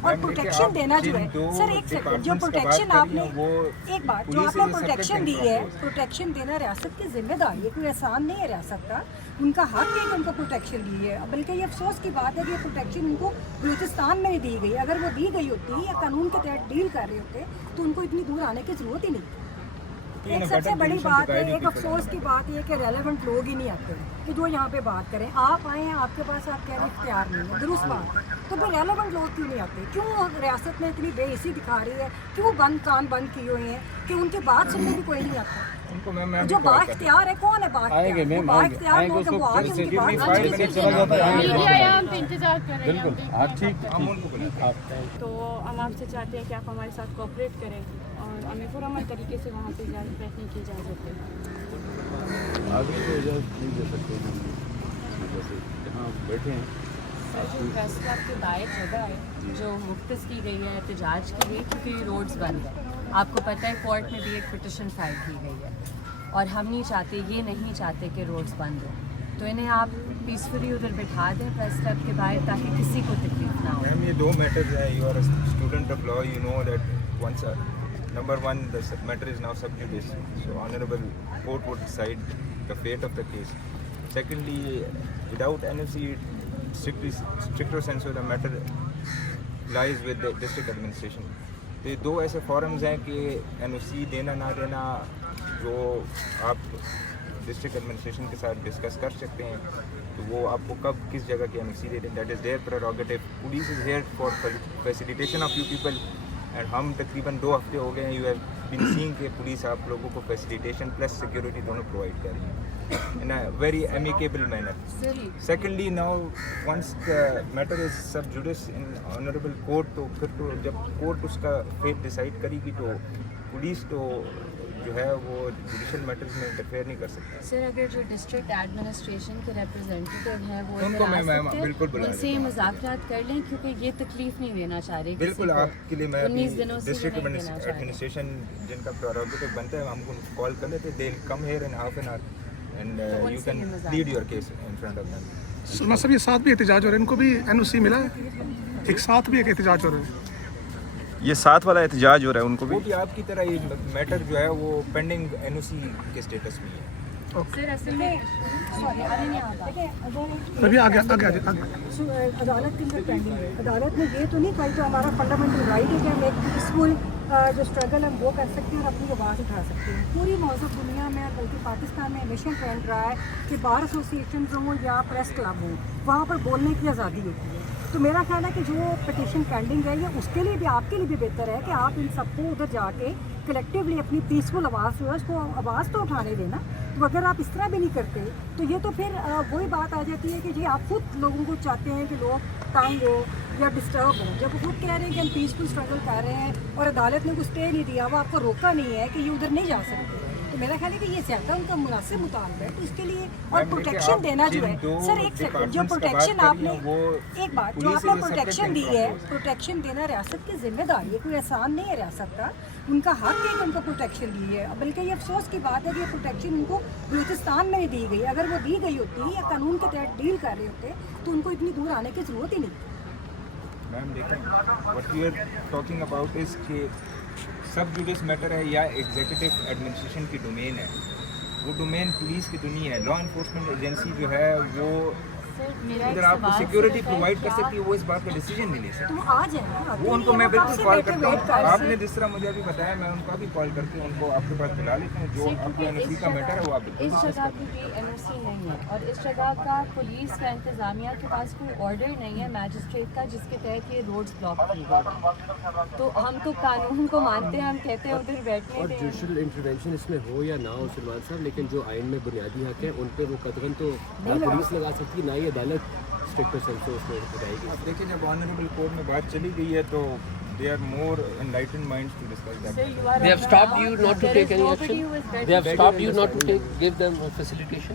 اور پروٹیکشن دینا جو ہے سر ایک سیکنڈ جو پروٹیکشن آپ نے ایک بات جو آپ نے پروٹیکشن دی ہے پروٹیکشن دینا ریاست کی ذمہ داری ہے، کوئی احسان نہیں ہے ریاست کا، ان کا حق ہے کہ ان کو پروٹیکشن دی ہے، بلکہ یہ افسوس کی بات ہے کہ یہ پروٹیکشن ان کو بلوچستان میں نہیں دی گئی، اگر وہ دی گئی ہوتی یا قانون کے تحت ڈیل کر رہے ہوتے تو ان کو اتنی دور آنے کی ضرورت ہی نہیں۔ ایک سب سے بڑی بات ہے، ایک افسوس کی بات یہ کہ ریلیونٹ لوگ ہی نہیں آتے کہ جو یہاں پہ بات کریں، آپ آئے ہیں آپ کے پاس آپ کہہ رہے ہیں اختیار نہیں ہے، درست بات ہے، تو پھر ریلیونٹ لوگ کیوں نہیں آتے؟ کیوں ریاست میں اتنی بے حسی دکھا رہی ہے، کیوں کان بند کیے ہوئے ہیں کہ ان کی بات سننے بھی کوئی نہیں آتا؟ جو با اختیار ہے کون ہے؟ با اختیار لوگ وہ آ کے ان کی بات تو ہم آپ سے چاہتے ہیں کہ آپ ہمارے ساتھ کوآپریٹ کریں اور ہمیں پرامن طریقے سے وہاں پہ بیٹھنے کی اجازت دیں۔ آگے تو اجازت نہیں دے سکتے ہم جیسے جہاں بیٹھے ہیں۔ جو فیصلہ آپ کے دائر جگہ ہے جو مختص کی گئی ہے احتجاج کے لیے کیونکہ روڈز بند ہیں، آپ کو پتہ ہے کورٹ میں بھی ایک پٹیشن فائل کی گئی ہے اور ہم نہیں چاہتے، یہ نہیں چاہتے کہ روڈز بند ہوں، تو انہیں آپ پیسفلی ادھر بٹھا دیں پریس کلب کے باہر تاکہ کسی کو تکلیف نہ ہو۔ میم یہ دو میٹرز ہیں، you are a student of law, you know that once number one the matter is now sub judice, so honorable court would decide the fate of the case. Secondly, without NOC stricter sense the matter lies with the district administration. یہ دو ایسے forums ہیں کہ NOC دینا نہ دینا جو آپ district administration کے ساتھ ڈسکس کر سکتے ہیں، تو وہ آپ کو کب کس جگہ کی NOC دے دیں، that is their prerogative. Police is here for facilitation of you people, and ہم تقریباً 2 ہفتے ہو گئے ہیں، یو ہیو بین سینگ کہ پولیس آپ لوگوں کو فیسیلیٹیشن پلس سیکورٹی دونوں پرووائڈ کر رہی ہے in a very amicable manner. Secondly now once the matter is sub judice in honourable court, تو پھر تو جب کورٹ اس کا فیٹ ڈیسائڈ کرے گی تو پولیس تو جو ہے وہ جوڈیشل میٹرز میں انٹرفیئر نہیں کر سکتا۔ سر اگر جو ڈسٹرکٹ ایڈمنسٹریشن کے ریپرزینٹیو ہیں وہ ان کو میں ان سے مذاکرات کر لیں کیونکہ یہ تکلیف نہیں دینا چاہ رہے۔ بالکل آپ کے لیے میں ڈسٹرکٹ ایڈمنسٹریشن جن کا پریروگیٹو بنتا ہے ہم کو کال کر لیتے، they will come here in half an hour and you can lead your case in front of them. Salman صاحب یہ ساتھ بھی احتجاج ہو رہا ہے، ان کو بھی NOC ملا ہے؟ ایک ساتھ بھی ایک احتجاج ہو رہا ہے، یہ ساتھ والا احتجاج ہو رہا ہے، ان کو بھی آپ کی طرح یہ میٹر جو ہے وہ پینڈنگ NOC کے اسٹیٹس میں ہے۔ سر اصل میں ابھی آگے عدالت کے اندر پینڈنگ ہے، عدالت نے یہ تو نہیں کہا، تو ہمارا فنڈامنٹل رائٹ ہے کہ ہم ایک پیسفل جو اسٹرگل ہم وہ کر سکتے ہیں اور اپنی آواز اٹھا سکتے ہیں۔ پوری مہذب دنیا میں بلکہ پاکستان میں ہمیشہ ٹرینڈ رہا ہے کہ بار ایسوسیشنز ہوں یا پریس کلب ہوں وہاں پر بولنے کی آزادی ہوتی ہے، تو میرا خیال ہے کہ جو پٹیشن پینڈنگ ہے یہ اس کے لیے بھی آپ کے لیے بھی بہتر ہے کہ آپ ان سب کو ادھر جا کے کلیکٹیولی اپنی پیسفل آواز جو ہے اس کو آواز تو اٹھانے دینا۔ تو اگر آپ اس طرح بھی نہیں کرتے تو یہ تو پھر وہی بات آ جاتی ہے کہ جی آپ خود لوگوں کو چاہتے ہیں کہ لوگ تنگ ہو یا ڈسٹرب ہو، جب وہ خود کہہ رہے ہیں کہ ہم پیسفل اسٹرگل کر رہے ہیں اور عدالت نے کوئی اسٹے نہیں دیا، وہ آپ کو روکا نہیں ہے کہ یہ ادھر نہیں جا سکتے، تو میرا خیال ہے کہ یہ زیادہ ان کا مناسب مطالبہ ہے، تو اس کے لیے اور پروٹیکشن دینا جو ہے سر ایک سیکنڈ جو پروٹیکشن آپ نے ایک بات جو آپ نے پروٹیکشن دی ہے، پروٹیکشن دینا ریاست کی ذمہ داری ہے، کوئی احسان نہیں ہے ریاست کا، ان کا حق ہے کہ ان کو پروٹیکشن دی ہے، بلکہ یہ افسوس کی بات ہے کہ یہ پروٹیکشن ان کو بلوچستان میں نہیں دی گئی، اگر وہ دی گئی ہوتی یا قانون کے تحت ڈیل کر رہے ہوتے تو ان کو اتنی دور آنے کی ضرورت ہی نہیں۔ میم دیکھیں what we are talking about is کہ سب جوڈس میٹر ہے یا ایگزیکٹو ایڈمنسٹریشن کی ڈومین ہے، وہ ڈومین پولیس کی تو نہیں ہے، لا انفورسمنٹ ایجنسی جو ہے وہ اگر آپ کو سیکورٹی پرووائڈ کر سکتی ہے وہ اس بات کا ڈیسیجن نہیں لے سکتی، تو آ جائیں وہ ان کو میں بالکل کال کرتا ہوں، آپ نے جس طرح مجھے ابھی بتایا میں ان کو ابھی کال کر کے ان کو آپ کے پاس بلا لیتا ہوں، جو آپ کو NOC کا میٹر ہے وہ آپ اس جگہ کی بھی NOC نہیں ہے اور اس جگہ کا پولیس کا انتظامیہ کے پاس کوئی آرڈر نہیں ہے میجسٹریٹ کا جس کے تحت یہ روڈز بلاک کی گئی، تو ہم تو قانون کو مانتے ہیں، ہم کہتے ہیں ادھر بیٹھنے اور دیں۔ جوڈیشل انٹروینشن اس میں ہو یا نہ ہو سلمان صاحب، لیکن جو آئین میں بنیادی حق ہیں ان پہ وہ قطعاً تو نہ پولیس لگا سکتی نہ ہی عدالت اسٹرکٹر سینس اس میں بتائے گی۔ اب دیکھیں جب آنریبل کورٹ میں بات چلی گئی ہے تو they are more enlightened minds to discuss that. They have stopped you not to take any action. They have stopped you not to give them facilitation.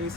AC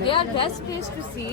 They are best placed to see